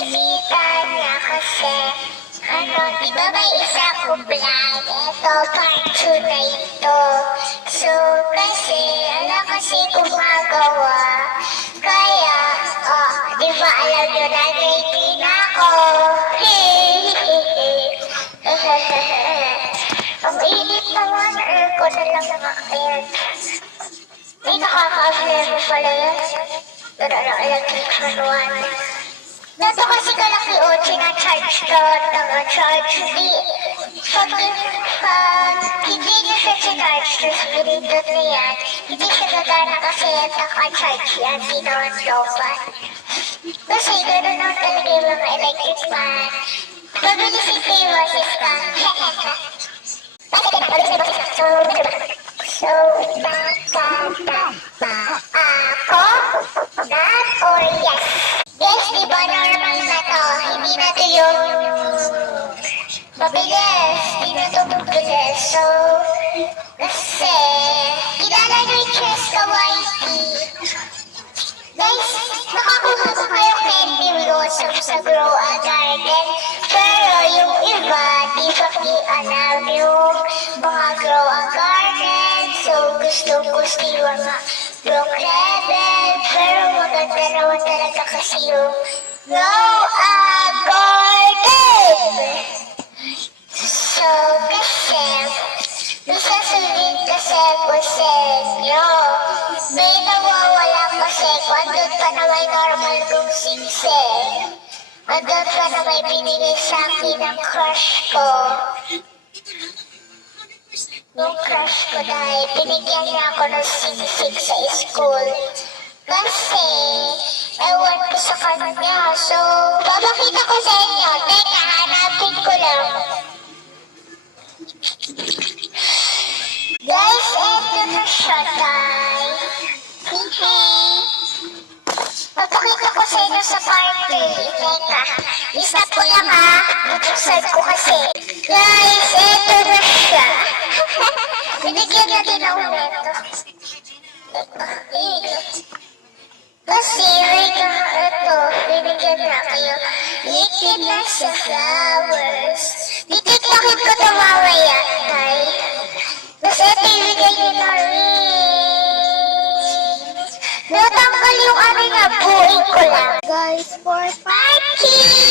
chismitan niya kasi di ba may isa kong vlog? Ito, part 2 na ito. So, kasi, kasi gumagawa. Kaya, di ba alam nyo na, grade 3 na ako. Ang init naman, aircon na lang mga air. May nakaka-affair mo pala yan. Wala lang electric fan 1. Dato kasi kalaki o charge to, charge pag hindi nyo siya charge to spiritot na yan, hindi siya gagana kasi naka-charge yan, di naman lopan. Kasi gano'n naman talaga yung mga electric fan. Mabilisin ko yung boses ka. So, ako, that or yes? Yes, di ba normal na to? Hindi na to yung mabilis. Hindi na to mabilis. So, kasi, kilala nyo yung Chess Kawaii. Guys, nakakuha ko kayo candy blossom sa Grow a Garden. Pero yung iba, di ba alam yung mga Grow a Garden. So, gusto yung mga Brook Level. Pero maganda naman talaga kasi yung Grow a Garden. So, kasi, sasabihin kasi ko sa inyo, may nawawala kasi ko, andun pa na may normal kong singsing. Andun pa na may binigay sa akin ng crush ko. Yung crush ko dahil binigyan niya ako ng singsing sa school. Kasi, ewan ko sa kanya. So, babakita ko sa inyo. Teka, hanapin ko lang. Guys, ito na siya, guys. Papakita ko sa inyo sa party. Teka, isa po lang ha. Bubuksan ko kasi. Guys, ito na siya. Binigyan natin ako nito. Kasi, ito, binigyan na kayo. Liquid na sa flowers. Titiktakin ko ito mamaya, guys. Tapos ito yung bigay nyo na rin. Natanggal yung ano nga, buuin ko lang. Guys, for party!